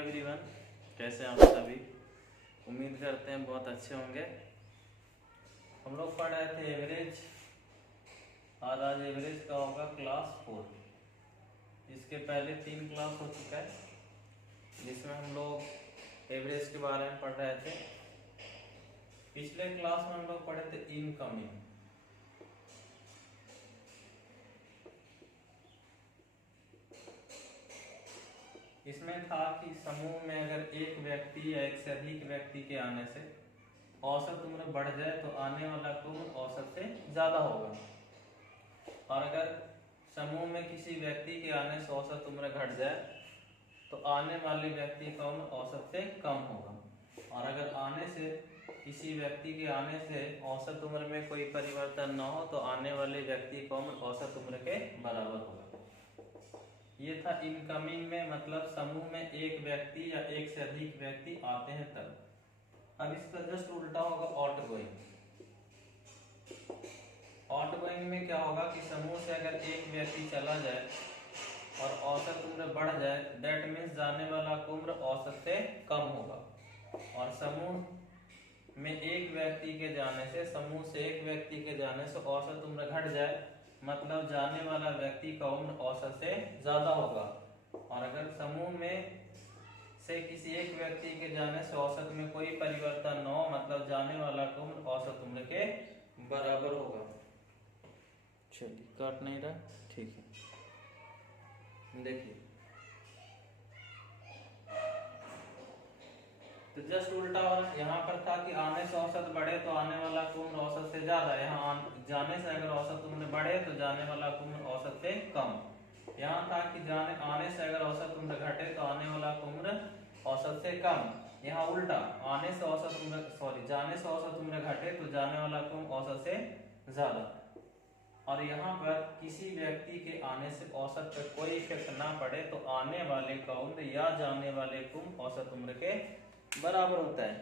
Everyone, कैसे हैं आप सभी। उम्मीद करते हैं बहुत अच्छे होंगे। हम लोग पढ़ रहे थे एवरेज, और आज एवरेज का होगा क्लास 4। इसके पहले 3 क्लास हो चुका है जिसमें हम लोग एवरेज के बारे में पढ़ रहे थे। पिछले क्लास में हम लोग पढ़े थे इनकमिंग। इसमें था कि समूह में अगर एक व्यक्ति या एक से अधिक व्यक्ति के आने से औसत उम्र बढ़ जाए तो आने वाला उम्र औसत से ज्यादा होगा, और अगर समूह में किसी व्यक्ति के आने से औसत उम्र घट जाए तो आने वाले व्यक्ति का उम्र औसत से कम होगा, और अगर आने से किसी व्यक्ति के आने से औसत उम्र में कोई परिवर्तन न हो तो आने वाले व्यक्ति का उम्र औसत उम्र के बराबर होगा। ये था इनकमिंग में, मतलब समूह में एक व्यक्ति या एक से अधिक व्यक्ति आते हैं तब। अब इसका जस्ट उल्टा होगा आउटगोइंग। आउटगोइंग में क्या होगा कि समूह से अगर एक व्यक्ति चला जाए और औसत उम्र बढ़ जाए, दैट मीन्स जाने वाला उम्र औसत से कम होगा। और समूह में एक व्यक्ति के जाने से, समूह से एक व्यक्ति के जाने से औसत उम्र घट जाए, मतलब जाने वाला व्यक्ति का उम्र औसत से ज्यादा होगा। और अगर समूह में से किसी एक व्यक्ति के जाने से औसत में कोई परिवर्तन न हो, मतलब जाने वाला उम्र औसत उम्र के बराबर होगा। चलिए, काट नहीं रहा, ठीक है। देखिए, तो जस्ट उल्टा वाला यहाँ पर था कि आने से औसत बढ़े तो आने वाला उम्र औसत से ज्यादा। यहाँ जाने से अगर औसत उम्र बढ़े तो जाने वाला उम्र औसत से कम। यहाँ था कि आने से अगर औसत उम्र घटे तो आने वाला उम्र औसत से कम। यहाँ उल्टा, जाने से औसत उम्र घटे तो जाने वाला उम्र औसत से ज्यादा। और यहाँ पर किसी व्यक्ति के आने से औसत पर कोई इफेक्ट ना पड़े तो आने वाले का उम्र या जाने वाले उम्र औसत उम्र के बराबर होता है।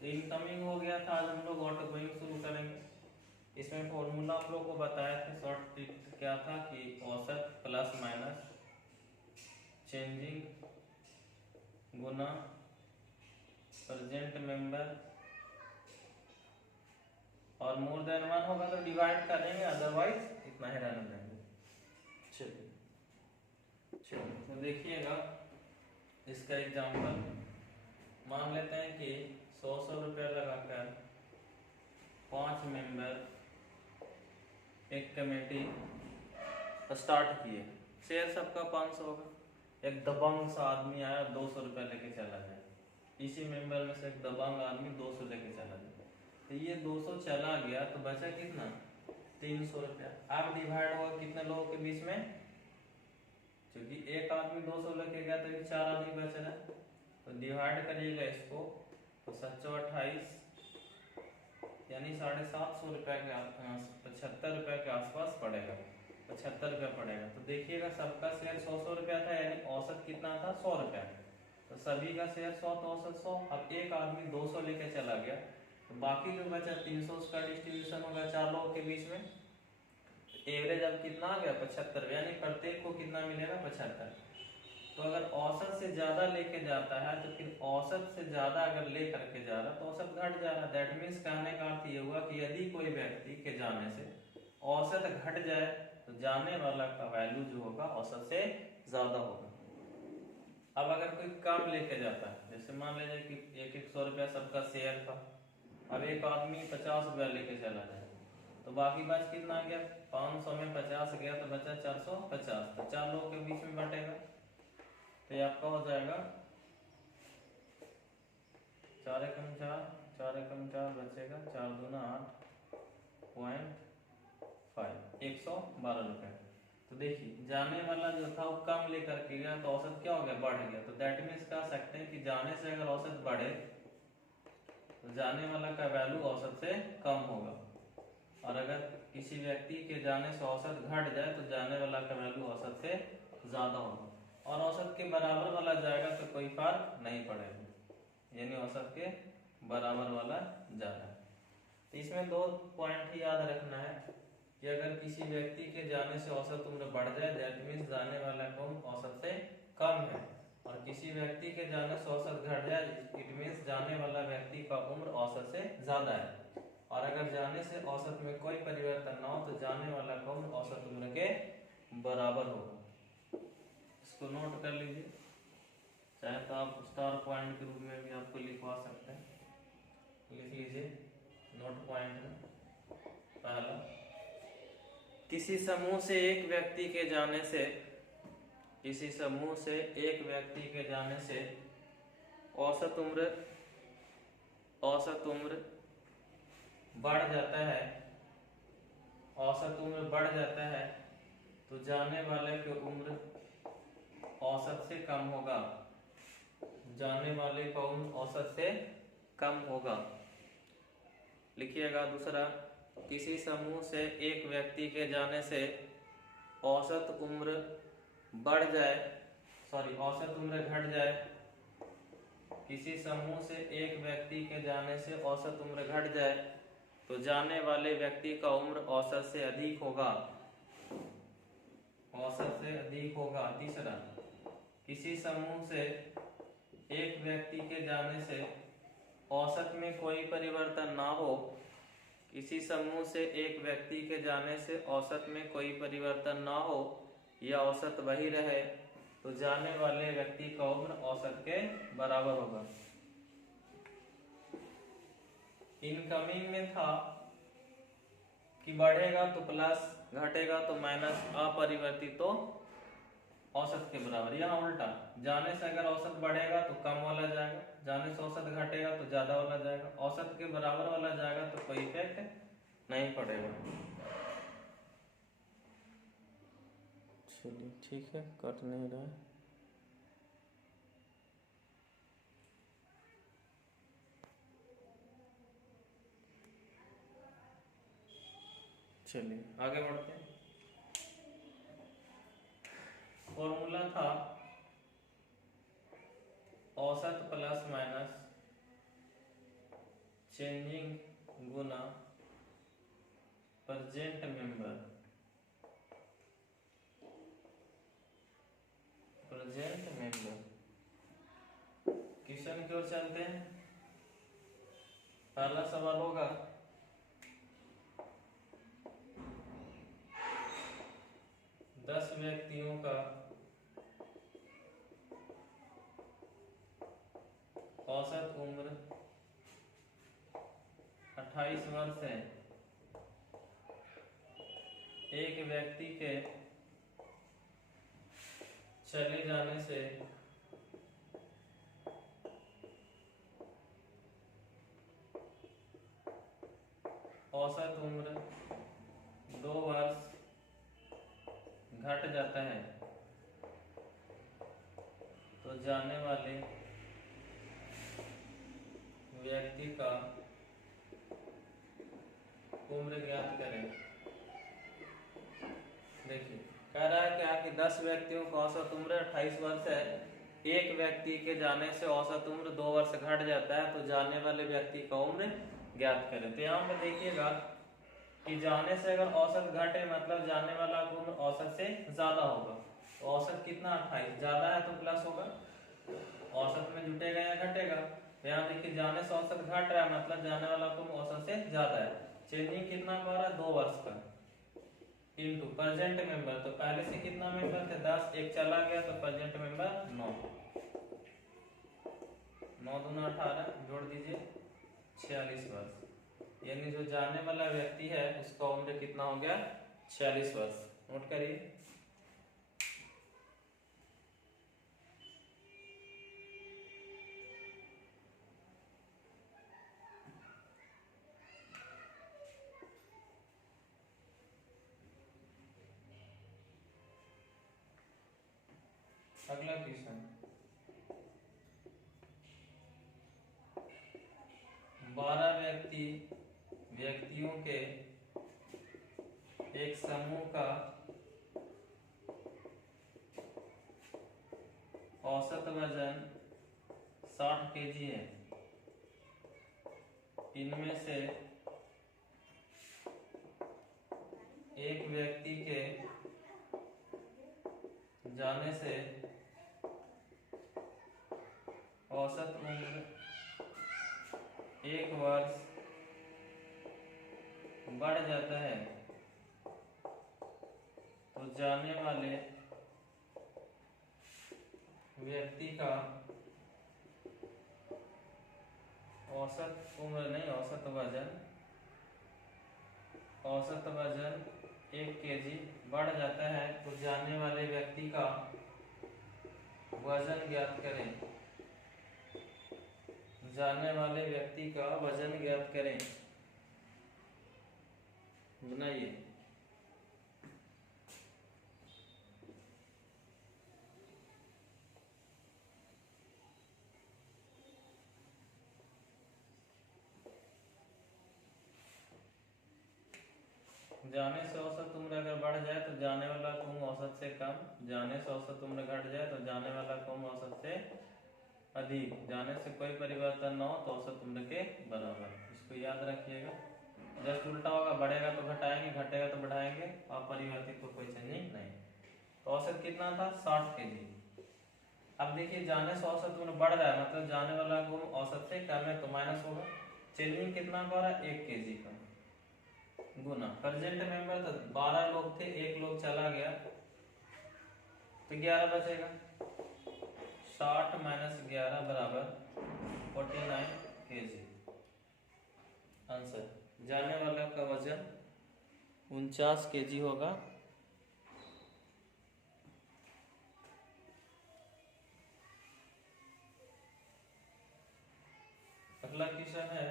तो इनकमिंग हो गया था, आज हम लोग आउटगोइंग शुरू करेंगे। इसमें फॉर्मूला आप लोग को बताया था, शॉर्ट ट्रिक क्या था कि औसत प्लस माइनस चेंजिंग गुना प्रेजेंट मेंबर, और मोर देन 1 होगा तो डिवाइड करेंगे, अदरवाइज इतना ही रहने देंगे। चलिए, तो देखिएगा इसका एग्जांपल मान लेते हैं कि 100 रुपया लगाकर 5 मेंबर एक कमेटी स्टार्ट किए। शेयर सबका 500 होगा। एक दबंग सा आदमी आया, 200 रुपया लेके चला जाए। इसी मेंबर में से एक दबंग आदमी 200 लेके चला जाए, तो ये 200 चला गया तो बचा कितना, 300 रुपया। अब डिवाइड होगा कितने लोगों के बीच में, क्योंकि एक आदमी 200 लेके गया तो 4 आदमी बच रहा है, तो डिवाइड करिएगा इसको तो 728 यानी 750 रुपया के 75 रुपया के आसपास पड़ेगा, 75 रुपया पड़ेगा। तो देखिएगा सबका शेयर 100 रुपया था, यानी औसत कितना था, 100 रुपया। तो सभी का शेयर 100 तो औसत 100। अब एक आदमी 200 लेके चला गया तो बाकी जो बचा 300, उसका डिस्ट्रीब्यूशन होगा 4 लोगों के बीच में। एवरेज अब कितना आ गया, 75, यानी प्रत्येक को कितना मिलेगा, 75। तो अगर औसत से ज्यादा लेके जाता है तो फिर औसत से ज्यादा अगर ले करके जा रहा तो औसत घट जा रहा। दैट मीन्स कहने का अर्थ ये हुआ कि यदि कोई व्यक्ति के जाने से औसत घट जाए तो जाने वाला का वैल्यू जो होगा औसत से ज्यादा होगा। अब अगर कोई कम लेके जाता है, जैसे मान लीजिए कि 100 रुपया सबका शेयर था, अब एक आदमी 50 रुपया लेके चला जाए तो बाकी बच कितना गया, 500 में 50 गया तो बचा 450। तो 4 लोगों के बीच में बटेगा तो ये आपका हो जाएगा 4 एकम 4, 4 एकम 4 बचेगा, 4 दूना 8.5, 112 रुपए। तो देखिए जाने वाला जो था वो कम लेकर के गया तो औसत क्या हो गया, बढ़ गया। तो दैट मीन्स कह सकते हैं कि जाने से अगर औसत बढ़े तो जाने वाला का वैल्यू औसत से कम होगा, और अगर किसी व्यक्ति के जाने से औसत घट जाए तो जाने वाला का वैल्यू औसत से ज्यादा होगा। और औसत के बराबर वाला जाएगा तो कोई फर्क नहीं पड़ेगा, यानी औसत के बराबर वाला ज्यादा। तो इसमें 2 पॉइंट ही याद रखना है कि अगर किसी व्यक्ति के जाने से औसत उम्र बढ़ जाए, दैट मीन्स जाने वाला का उम्र औसत से कम है, और किसी व्यक्ति के जाने से औसत घट जाए, इट मीन्स जाने वाला व्यक्ति का उम्र औसत से ज्यादा है, और अगर जाने से औसत में कोई परिवर्तन ना हो तो जाने वाला का उम्र औसत उम्र के बराबर होगा। इसको नोट कर लीजिए, चाहे तो आप स्टार पॉइंट के रूप में भी आपको लिखवा सकते हैं, लिख लीजिए नोट पॉइंट में। पहला, किसी समूह से एक व्यक्ति के जाने से, किसी समूह से एक व्यक्ति के जाने से औसत उम्र बढ़ जाता है, औसत उम्र बढ़ जाता है, तो जाने वाले की उम्र औसत से कम होगा, जाने वाले का उम्र औसत से कम होगा। लिखिएगा दूसरा, किसी समूह से एक व्यक्ति के जाने से औसत उम्र बढ़ जाए, औसत उम्र घट जाए, किसी समूह से एक व्यक्ति के जाने से औसत उम्र घट जाए तो जाने वाले व्यक्ति का उम्र औसत से अधिक होगा, औसत से अधिक होगा। तीसरा, किसी समूह से एक व्यक्ति के जाने से औसत में कोई परिवर्तन ना हो, किसी समूह से एक व्यक्ति के जाने से औसत में कोई परिवर्तन ना हो या औसत वही रहे तो जाने वाले व्यक्ति का उम्र औसत के बराबर होगा। इनकमिंग में था कि बढ़ेगा तो प्लस, घटेगा तो माइनस, अपरिवर्तित तो औसत के बराबर। यहाँ उल्टा, जाने से अगर औसत बढ़ेगा तो कम वाला जाएगा, जाने से औसत घटेगा तो ज्यादा वाला जाएगा, औसत के बराबर वाला जाएगा तो कोई इफेक्ट नहीं पड़ेगा। चलिए ठीक है, कट नहीं रहा है। चलिए आगे बढ़ते हैं। फॉर्मूला था औसत प्लस माइनस चेंजिंग गुना present member, present member. Question की ओर चलते हैं। पहला सवाल होगा, दस व्यक्तियों का औसत उम्र 28 वर्ष है, एक व्यक्ति के चले जाने से औसत उम्र 2 वर्ष घट जाता है, तो जाने वाले व्यक्ति का उम्र ज्ञात करें। देखिए कह रहा है क्या कि 10 व्यक्तियों का औसत उम्र 28 वर्ष है, एक व्यक्ति के जाने से औसत उम्र 2 वर्ष घट जाता है, तो जाने वाले व्यक्ति का उम्र ज्ञात करें। तो यहाँ पर देखिएगा कि जाने से अगर औसत घटे मतलब जाने वाला उम्र औसत से ज्यादा होगा, तो औसत कितना 28, ज्यादा है तो प्लस होगा, औसत में जुटेगा या घटेगा। तो यहाँ देखिए जाने से औसत घट रहा है मतलब जाने वाला उम्र औसत से ज्यादा है। चेंजिंग कितना का हो रहा है, 2 वर्ष का, इनटू प्रेजेंट मेंबर, तो पहले से कितना मेंबर थे 10, एक चला गया तो प्रेजेंट मेंबर 9, 9 दूना 18, जोड़ दीजिए 46 वर्ष, यानी जो जाने वाला व्यक्ति है उसका उम्र कितना हो गया 46 वर्ष। नोट करिए। अगला क्वेश्चन, 12 व्यक्तियों के एक समूह का औसत वजन 60 केजी है, इनमें से एक व्यक्ति के जाने से औसत उम्र 1 वर्ष बढ़ जाता है, तो जाने वाले व्यक्ति का औसत उम्र नहीं, औसत वजन 1 kg बढ़ जाता है, तो जाने वाले व्यक्ति का वजन ज्ञात करें। जाने वाले व्यक्ति का वजन ज्ञात करें। बनाइए। जाने से औसत उम्र अगर बढ़ जाए तो जाने वाला कुंभ औसत से कम, जाने से औसत उम्र घट जाए तो जाने वाला कुंभ औसत से अधिक, जाने से कोई परिवर्तन न हो तो औसत उम्र के बराबर। इसको याद रखिएगा। जस्ट उल्टा होगा, बढ़ेगा तो घटाएंगे, घटेगा तो बढ़ाएंगे, अपरिवर्तित को कोई चेंजिंग नहीं। तो औसत कितना था? 60 kg। अब देखिए जाने से औसत उम्र बढ़ रहा है, मतलब जाने वाला कुंभ औसत से कम है, तो माइनस होगा। चेंजिंग कितना का हो रहा है? 1 kg का, गुना प्रेजेंट मेंबर तो 12 लोग थे, 1 लोग चला गया तो 11 बचेगा। 60 माइनस 11 बराबर 49 kg। आंसर जाने वाला का वजन 49 kg होगा। अगला क्वेश्चन है,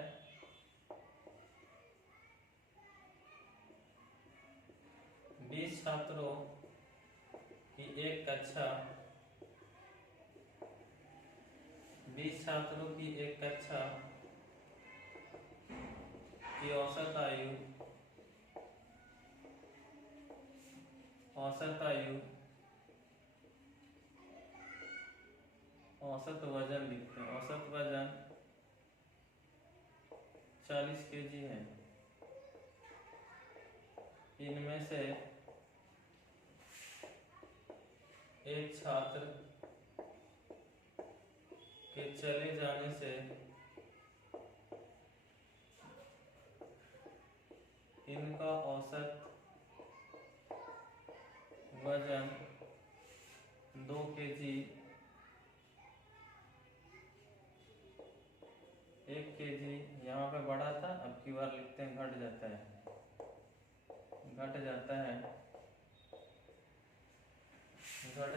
छात्रों की एक कक्षा 20 छात्रों की एक कक्षा की औसत आयु औसत वजन लिखते हैं। औसत वजन 40 kg है। इनमें से एक छात्र के चले जाने से इनका औसत वजन 2 kg 1 kg यहाँ पे बढ़ा था, अब की बार लिखते हैं घट जाता है। घट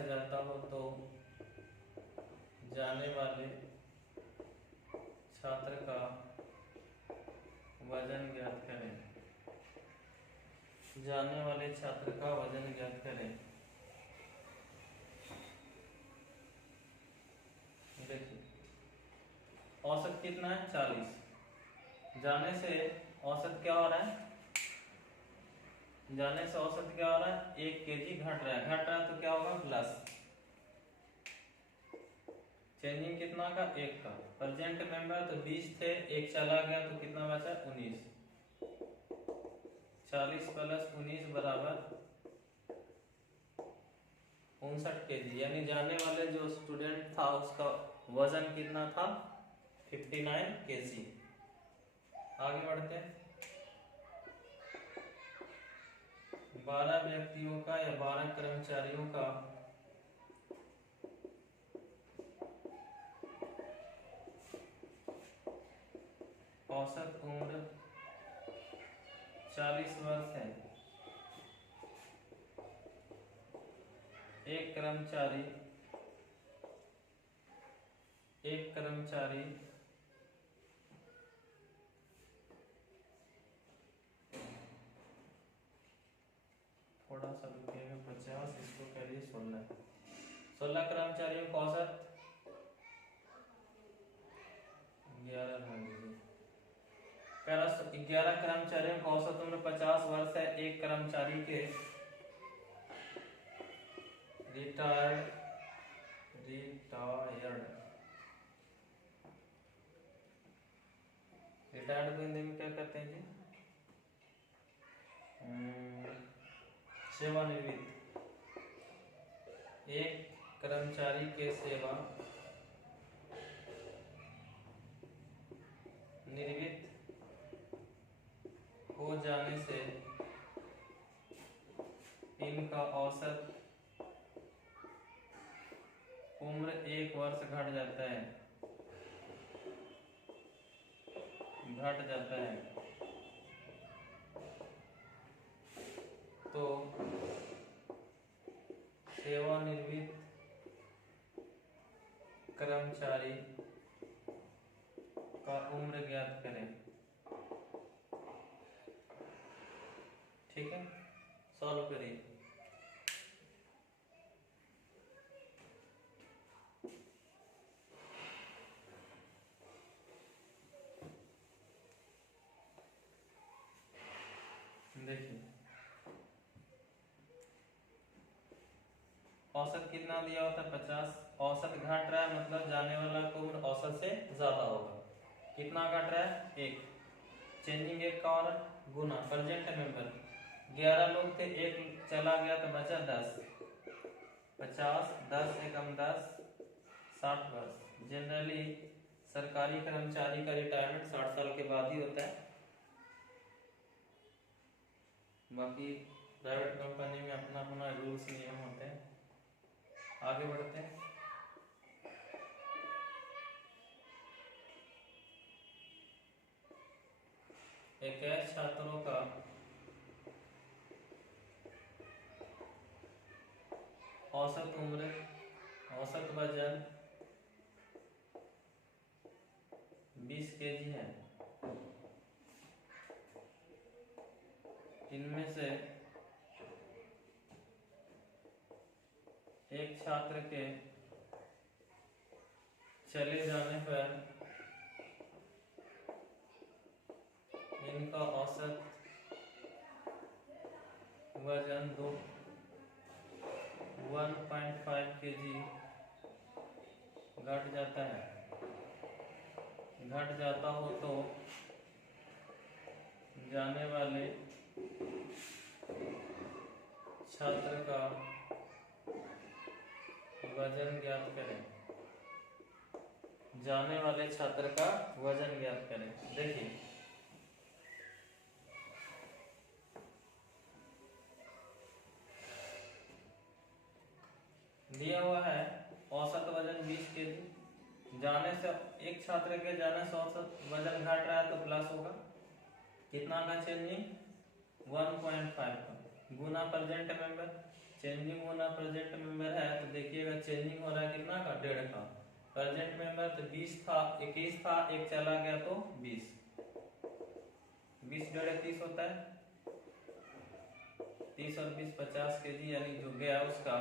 जाता हो तो जाने वाले छात्र का वजन ज्ञात करें। जाने वाले छात्र का वजन ज्ञात करें। देखिए औसत कितना है? 40। जाने से औसत क्या हो रहा है? जाने से औसत क्या हो रहा है? 1 kg घट रहा है तो क्या होगा? प्लस। चेंजिंग कितना का? 1 का। प्रेजेंट मेंबर तो 20 थे, 1 चला गया तो कितना बचा? 19। 40 प्लस 19 बराबर 59 kg। यानी जाने वाले जो स्टूडेंट था उसका वजन कितना था? 59 kg। आगे बढ़ते हैं। 12 व्यक्तियों का या 12 कर्मचारियों का औसत उम्र 40 वर्ष है। एक कर्मचारी थोड़ा सा रुकिएगा, 50, इसको करिए 16 कर्मचारियों का औसत 11 कर्मचारियों का औसत उम्र 50 वर्ष है। एक कर्मचारी के रिटायर्ड को हिंदी में क्या कहते हैं जी? सेवानिवृत्त, एक कर्मचारी के सेवा निवृत्त हो जाने से इनका औसत उम्र 1 वर्ष घट जाता है। तो सेवानिवृत्त कर्मचारी का उम्र ज्ञात करें। ठीक है, सॉल्व करिए। देखिए औसत कितना दिया होता है 50। औसत घट रहा है मतलब जाने वाला का उम्र औसत से ज्यादा होगा। कितना घट रहा है 1। चेंजिंग एक का और गुना प्रेजेंट मेंबर 11 लोग थे, एक चला गया तो बचा 10। 50 10 एकम 10 60 वर्ष। जनरली सरकारी कर्मचारी का रिटायरमेंट 60 साल के बाद ही होता है। बाकी प्राइवेट कंपनी में अपना अपना रूल्स नियम होते हैं। आगे बढ़ते हैं। इक्कीस छात्रों का औसत उम्र औसत वजन 20 केजी है। इनमें से एक छात्र के चले जाने पर इनका औसत वजन 1.5 केजी घट जाता है। घट जाता हो तो जाने वाले छात्र का वजन ज्ञात करें। जाने वाले छात्र का वजन ज्ञात करें। देखिए दिया हुआ है औसत वजन 20 केजी। जाने से एक छात्र के जाने से औसत वजन घट रहा है तो प्लस होगा। कितना का चेंजिंग 1.5 का गुना प्रेजेंट मेंबर। चेंजिंग गुना प्रेजेंट मेंबर है तो देखिएगा चेंजिंग हो रहा है कितना का 1.5 का। प्रेजेंट मेंबर तो 20 था 21 था, एक चला गया तो 20। 20 1.5 30 होता है। 30 और 20 50 केजी, यानी जो गया उसका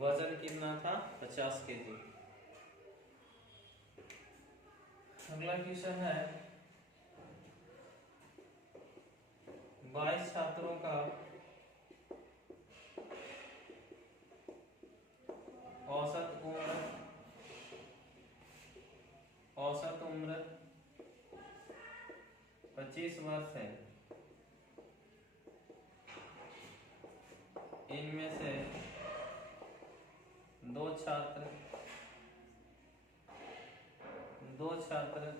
वजन कितना था 50 केजी। अगला क्वेश्चन है 22 छात्रों का औसत उम्र 25 वर्ष है। इनमें से दो छात्र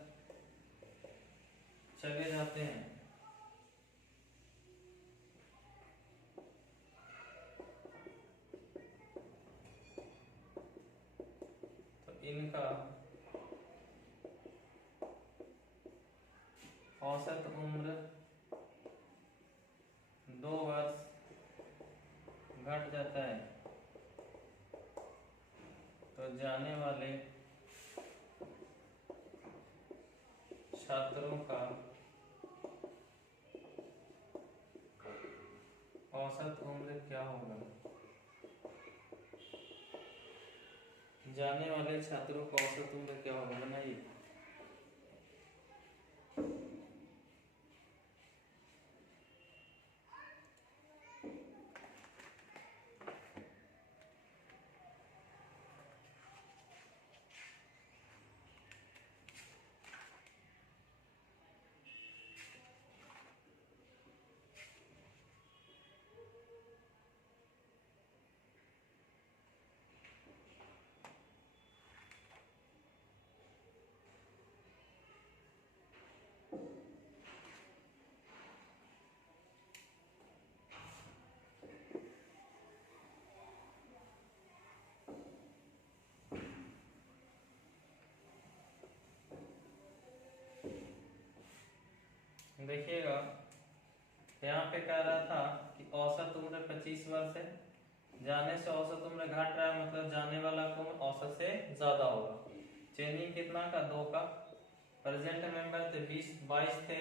चले जाते हैं। तो इनका औसत उम्र 2 वर्ष घट जाता है। तो जाने वाले छात्रों का औसत उम्र क्या होगा? जाने वाले छात्रों का औसत उम्र क्या होगा बनाइए। देखिएगा यहाँ पे कह रहा था कि औसत उम्र 25 वर्ष है, जाने से औसत उम्र घट रहा है, मतलब जाने वाला का उम्र औसत से ज्यादा होगा। चेंजिंग कितना का 2 का। प्रेजेंट मेंबर थे 22 थे,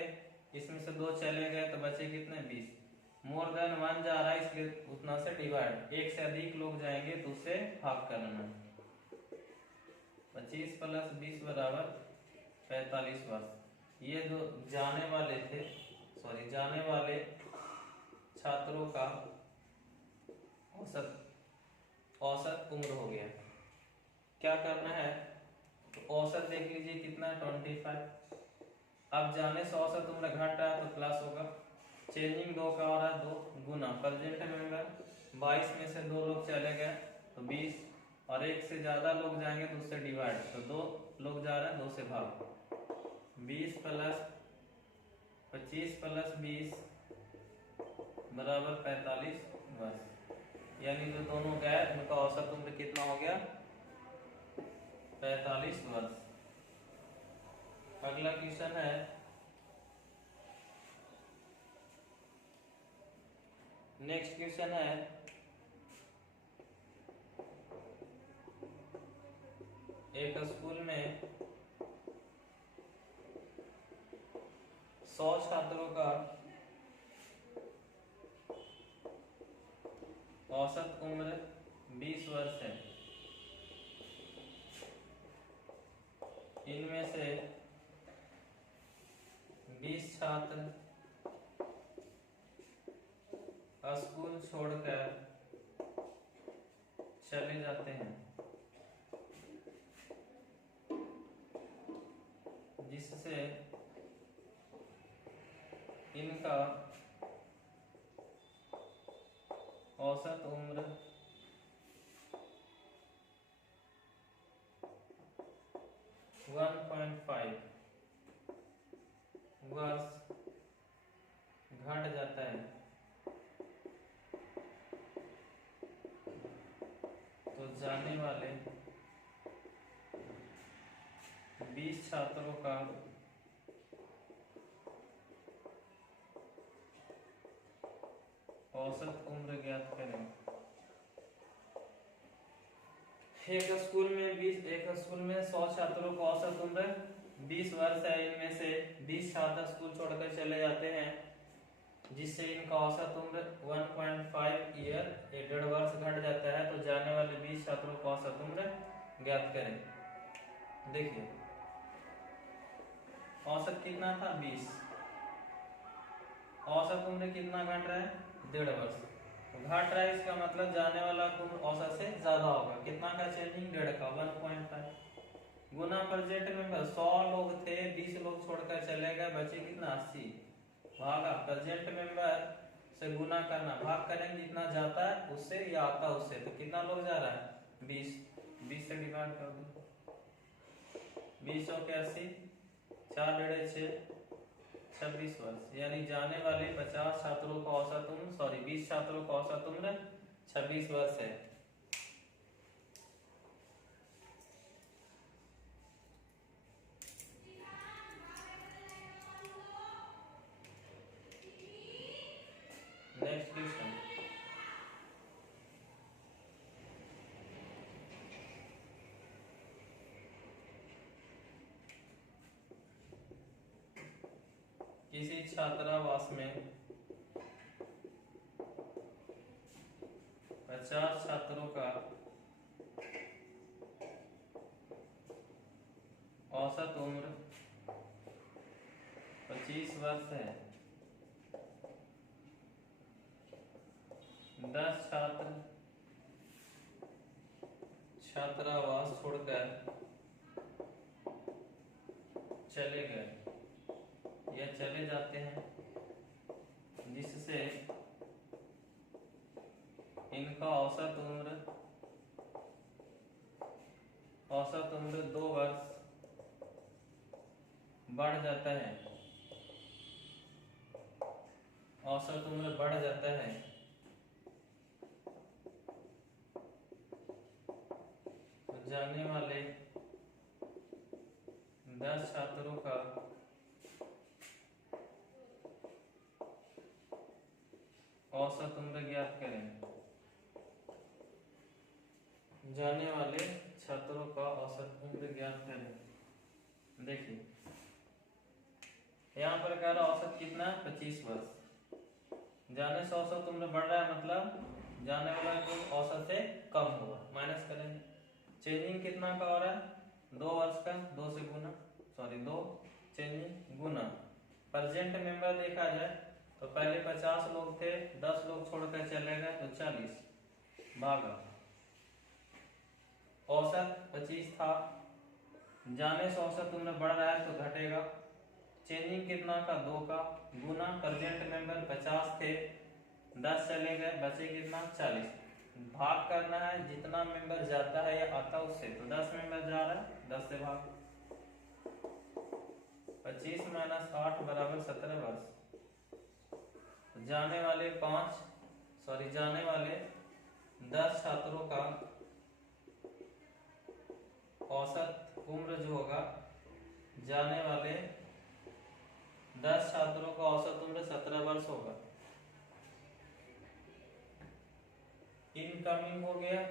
इसमें से 2 चले गए तो बचे कितने 20। मोर देन 1 जा रहा है इसलिए उतना से डिवाइड, एक से अधिक लोग जाएंगे तो उससे भाग करना। 25 + 20 बराबर 45 वर्ष। ये जो जाने वाले थे, सॉरी जाने वाले छात्रों का औसत उम्र हो गया। क्या करना है, तो औसत देख लीजिए कितना है 25। अब जाने से औसत उम्र घट रहा है तो प्लस होगा। चेंजिंग 2 का हो रहा है 2 गुना प्रेजेंट मेंबर 22 में से 2 लोग चले गए तो 20, और एक से ज्यादा लोग जाएंगे तो उससे डिवाइड, तो 2 लोग जा रहे हैं 2 से भाग। 20 + 25 + 20 बराबर 45 वर्ष। यानी जो दोनों गए उनका औसत उम्र कितना हो गया 45 वर्ष। अगला क्वेश्चन है, नेक्स्ट क्वेश्चन है, एक स्कूल में 100 छात्रों का औसत उम्र 20 वर्ष है। इनमें से 20 छात्र स्कूल छोड़कर चले जाते हैं, जिससे इनका औसत उम्र 1.5 वर्ष घट जाता है। तो जाने वाले 20 छात्रों का औसत उम्र ज्ञात करें। एक स्कूल में 100 छात्रों का औसत उम्र 20 वर्ष है। इनमें से 20 छात्र स्कूल छोड़कर चले जाते हैं, जिससे इनका औसत उम्र 1.5 ईयर 1.5 वर्ष घट जाता है। तो जाने वाले 20 छात्रों का औसत उम्र ज्ञात करें। देखिए औसत कितना था 20, औसत उम्र कितना घट रहा है 1.5 वर्ष। तो घट रहा है इसका मतलब जाने वाला उम्र औसत से ज्यादा होगा। कितना का चेंजिंग 1.5 का 1.5 गुना प्रेजेंट में 100 लोग थे, 20 लोग छोड़कर चले गए, बचे कितना 80 भागा प्रेजेंट मेंबर से गुना करना, भाग करेंगे जितना जाता है उससे या आता है उससे, तो कितना लोग जा रहा है 20, 20 से डिवाइड कर दो, 20 के 80, 4 डेढ़े 6 26 वर्ष। यानी जाने वाले 50 छात्रों का औसत उम्र 20 छात्रों का औसत उम्र 26 वर्ष है। नेक्स्ट क्वेश्चन, किसी छात्रावास में 50 छात्रों का औसत उम्र 25 वर्ष है। 10 छात्र छात्रावास छोड़कर चले गए या चले जाते हैं, जिससे इनका औसत उम्र 2 वर्ष बढ़ जाता है। औसत उम्र बढ़ जाता है। तो जाने वाले 10 छात्रों का औसत उम्र ज्ञात करें। जाने वाले छात्रों का औसत उम्र ज्ञात करें। देखिए यहाँ पर कह रहा औसत कितना है 25 वर्ष। जाने से औसत उम्र बढ़ रहा है मतलब जाने वाला जो औसत से कम होगा, माइनस करेंगे। चेंजिंग कितना का हो रहा है 2 वर्ष का, 2 से गुना, सॉरी 2 चेंजिंग गुना। प्रेजेंट मेंबर देखा जाए तो पहले 50 लोग थे, 10 लोग छोड़कर चले गए तो 40 भागा औसत 25 था। जाने से औसत उम्र बढ़ रहा है तो घटेगा। चेंजिंग कितना का 2 का गुना प्रेजेंट मेंबर 50 थे, 10 चले गए, बचे कितना 40। भाग करना है जितना मेंबर जाता है या आता उससे, तो 10 मेंबर जा रहा है 10 से भाग। 25 माइनस 8 बराबर 17 वर्ष। जाने वाले 10 छात्रों का औसत उम्र जो होगा, जाने वाले 10 छात्रों का औसत उम्र 17 वर्ष होगा। इनकमिंग हो गया,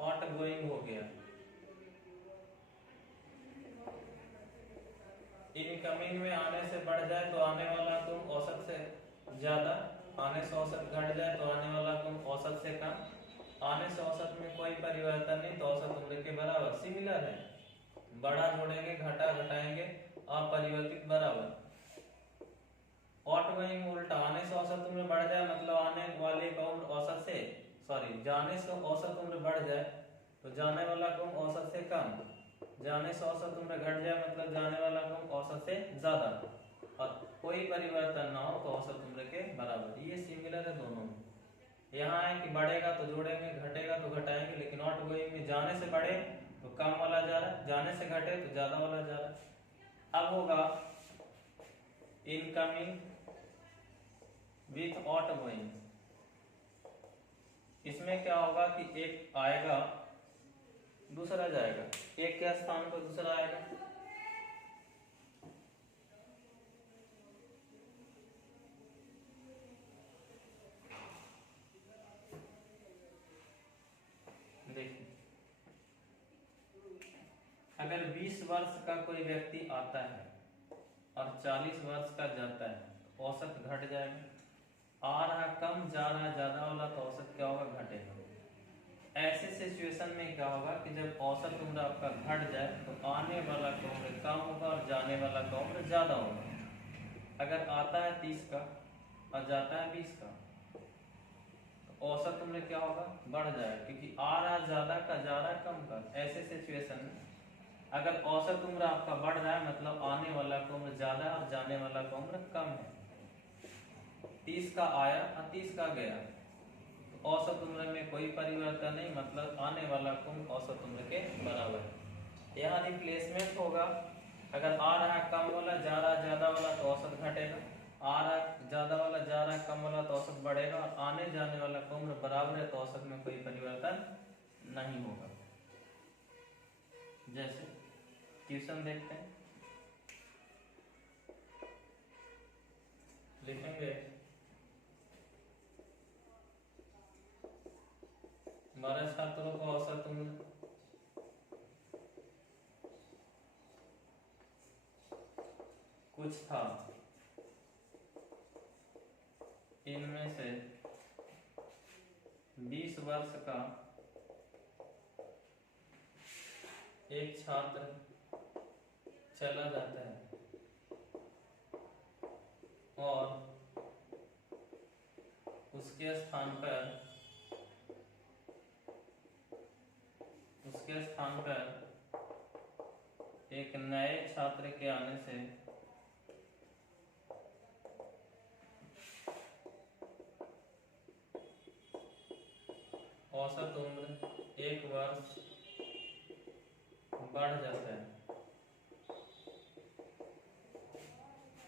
आउटगोइंग हो गया। इनकमिंग में आने से बढ़ जाए तो आने वाला तुम औसत से ज्यादा, आने से औसत घट जाए तो आने वाला तुम औसत से कम, आने से औसत में कोई परिवर्तन नहीं तो औसत उम्र के बराबर। सिमिलर है, बड़ा जोड़ेंगे घटा घटाएंगे अपरिवर्तित बराबर। आउटगोइंग उल्टा, आने से औसत उम्र बढ़ जाए मतलब आने वाले का उम्र औसत से, सॉरी जाने से औसत उम्र बढ़ जाए तो जाने वाला का उम्र औसत से कम, जाने से औसत उम्र घट जाए मतलब जाने वाला का उम्र औसत से ज्यादा, और कोई परिवर्तन ना हो तो औसत उम्र के बराबर। ये सिमिलर है दोनों में। यहाँ है कि बढ़ेगा तो जोड़ेंगे, घटेगा तो घटाएंगे, लेकिन आउटगोइंग में जाने से बढ़े तो कम वाला जा रहा है, जाने से घटे तो ज्यादा वाला जा रहा है। अब होगा इनकमिंग विथ आउटगोइंग। इसमें क्या होगा कि एक आएगा दूसरा जाएगा, एक के स्थान पर दूसरा आएगा। देखिए अगर 20 वर्ष का कोई व्यक्ति आता है और 40 वर्ष का जाता है तो औसत घट जाएगा। आ रहा कम, जा रहा ज्यादा वाला तो औसत क्या होगा घटेगा। ऐसे सिचुएशन में क्या होगा कि जब औसत उम्र आपका घट जाए तो आने वाला का उम्र कम होगा और जाने वाला का उम्र ज्यादा होगा। अगर आता है 30 का और जाता है 20 का तो औसत उम्र क्या होगा बढ़ जाएगा, क्योंकि आ रहा ज्यादा का, जा रहा कम का। ऐसे सिचुएशन में अगर औसत उम्र आपका बढ़ रहा है मतलब आने वाला का उम्र ज्यादा है और जाने वाला का उम्र कम है। 30 का आया और 30 का गया तो औसत उम्र में कोई परिवर्तन नहीं मतलब आने वाला का उम्र औसत उम्र के बराबर है। यहाँ रिप्लेसमेंट होगा, अगर आ रहा है कम वाला, जा रहा है ज्यादा वाला तो औसत घटेगा, आ रहा है ज्यादा वाला, जा रहा है कम वाला तो औसत बढ़ेगा, और आने जाने वाला का उम्र बराबर है तो औसत में कोई परिवर्तन नहीं होगा। जैसे ट्यूशन देखते हैं, लिखेंगे 12 छात्रों का औसत उम्र कुछ था, इनमें से 20 वर्ष का एक छात्र चला जाता है और उसके स्थान पर एक नए छात्र के आने से औसत उम्र 1 वर्ष बढ़ जाता है,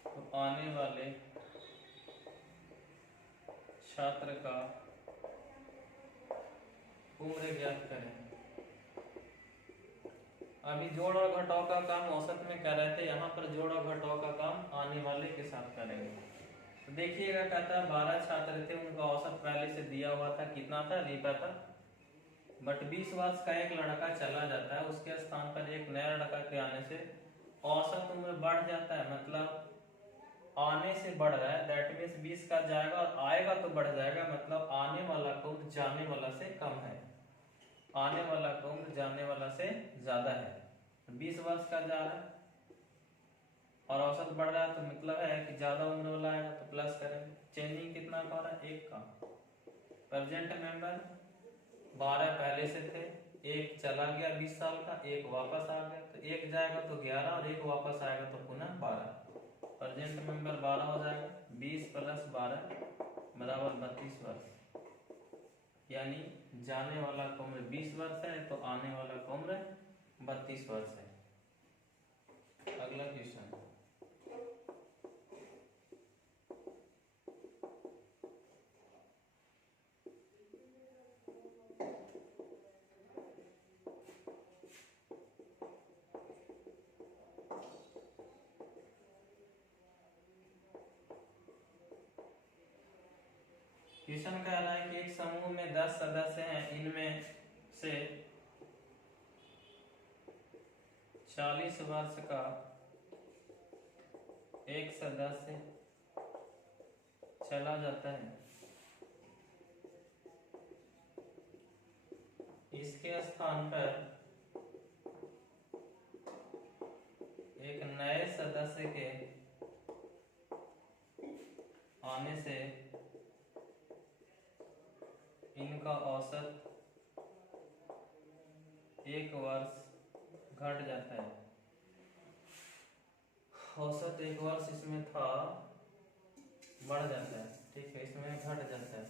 तो आने वाले छात्र का उम्र ज्ञात करें। अभी जोड़ और घटाव का काम औसत में कर रहे थे, यहाँ पर जोड़ और घटाव का काम आने वाले के साथ करेंगे। तो देखिएगा, कहता है 12 छात्र थे, उनका औसत पहले से दिया हुआ था, कितना था नहीं पता, बट 20 वर्ष का एक लड़का चला जाता है, उसके स्थान पर एक नया लड़का के आने से औसत उम्र बढ़ जाता है, मतलब आने से बढ़ रहा है, दैट मीन्स 20 का जाएगा और आएगा तो बढ़ जाएगा, मतलब आने वाला का उम्र जाने वाला से कम है, आने वाला का उम्र जाने वाला से ज्यादा है। 20 वर्ष का जा रहा है और औसत बढ़ रहा है, तो मतलब है कि ज्यादा उम्र वाला आएगा, तो प्लस करेंगे। चेंजिंग कितना का हो रहा है, 1 का। प्रेजेंट मेंबर 12 पहले से थे, एक चला गया 20 साल का, एक वापस आ गया, तो एक जाएगा तो 11 और एक वापस आएगा तो पुनः 12। प्रेजेंट मेंबर 12 हो जाएगा, 20 + 12 बराबर 32 वर्ष, यानी जाने वाला का उम्र 20 वर्ष है तो आने वाला का उम्र 32 वर्ष है। अगला क्वेश्चन, क्वेश्चन कह रहा है कि एक समूह में 10 सदस्य हैं, इनमें से 40 वर्ष का एक सदस्य चला जाता है, इसके स्थान पर एक नए सदस्य के आने से इनका औसत 1 वर्ष घट जाता है। औसत 1 वर्ष इसमें था, बढ़ जाता है, ठीक है, इसमें घट जाता है।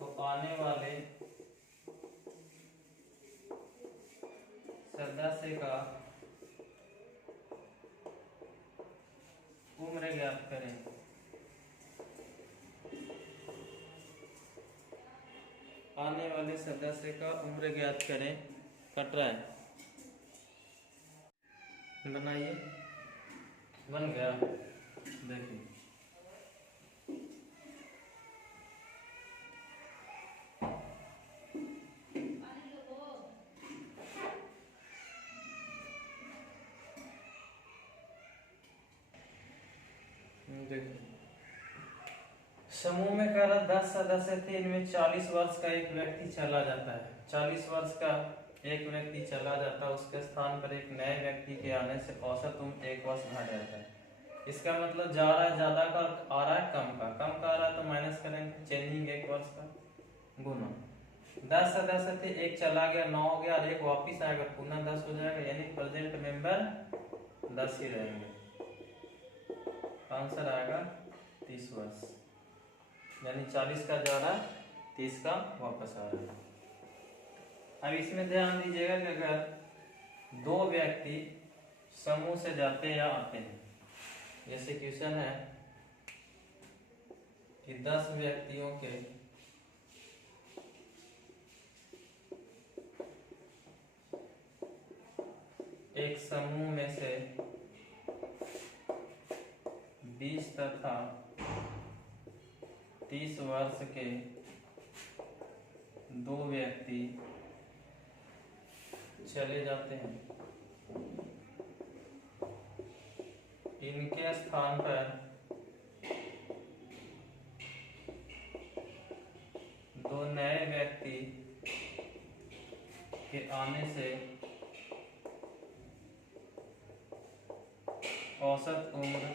तो आने वाले सदस्य का उम्र ज्ञात करें। आने वाले सदस्य का उम्र ज्ञात करें, कट रहा है, बनाइए, बन गया, देखिए समूह में कह रहा 10 सदस्य थे, इनमें 40 वर्ष का एक व्यक्ति चला जाता है, 40 वर्ष का एक व्यक्ति चला जाता है, उसके स्थान पर एक नए व्यक्ति के आने से औसत उम्र 1 वर्ष घट जाता है। इसका मतलब जा रहा है ज्यादा का, आ रहा है कम का, कम का आ रहा है तो माइनस करेंगे, चेंजिंग 1 वर्ष का गुना 10 सदस्य थे, एक चला गया 9 हो गया और एक वापिस आएगा, पुनः 10 हो जाएगा, यानी प्रेजेंट मेंबर 10 ही रहेंगे। आंसर आएगा 30 वर्ष, यानी 40 का जा रहा है, 30 का वापस आ रहा है। अब इसमें ध्यान दीजिएगा कि अगर 2 व्यक्ति समूह से जाते या आते हैं, जैसे क्वेश्चन है कि 10 व्यक्तियों के एक समूह में से 20 तथा 30 वर्ष के 2 व्यक्ति चले जाते हैं, इनके स्थान पर 2 नए व्यक्ति के आने से औसत उम्र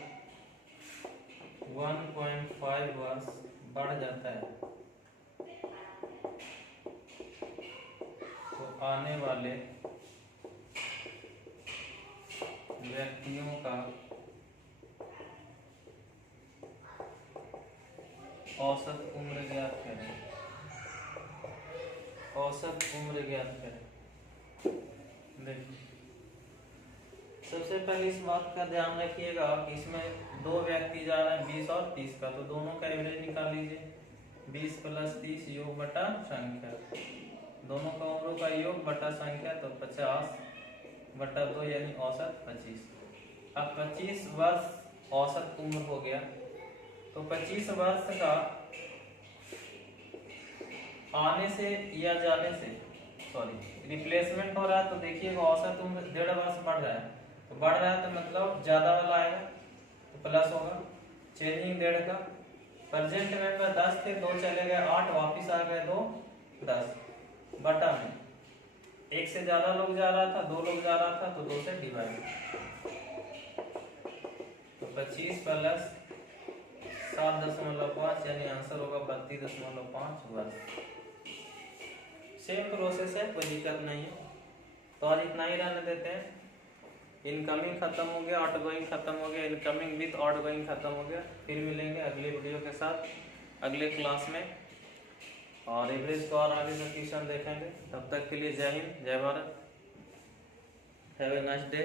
1.5 वर्ष बढ़ जाता है, तो आने वाले व्यक्तियों का औसत उम्र ज्ञात करें, औसत उम्र ज्ञात करें। देखिए सबसे पहले इस बात का ध्यान रखिएगा कि इसमें 2 व्यक्ति जा रहे हैं 20 और 30 का, तो दोनों का एवरेज निकाल लीजिए, 20 प्लस 30 योग बटा संख्या, दोनों का उम्रों का योग बटा संख्या, तो 50 बटा 2 यानी औसत 25। अब 25 वर्ष औसत उम्र हो गया, तो 25 वर्ष का आने से या जाने से, सॉरी रिप्लेसमेंट हो रहा है, तो देखिएगा औसत उम्र 1.5 वर्ष बढ़ रहा है, तो बढ़ रहा है तो मतलब ज्यादा वाला आएगा तो प्लस होगा। चेंजिंग 1.5 का, प्रेजेंट में 10 थे, 2 चले गए 8, वापिस आ गए 2 10 बटा में 1 से ज्यादा लोग जा रहा था, 2 लोग जा रहा था, तो 2 से डिवाइड, तो 25 प्लस 7.5 यानी आंसर होगा 32.5 वर्ष। सेम प्रोसेस है, कोई दिक्कत नहीं है। तो आज इतना ही रहने देते हैं। इनकमिंग खत्म हो गया, आउटगोइंग खत्म हो गया, इनकमिंग विद आउटगोइंग खत्म हो गया। फिर मिलेंगे अगले वीडियो के साथ अगले क्लास में, और एवरेज को और आगे का क्वेश्चन देखेंगे। तब तक के लिए जय हिंद, जय Bharat, have a nice day.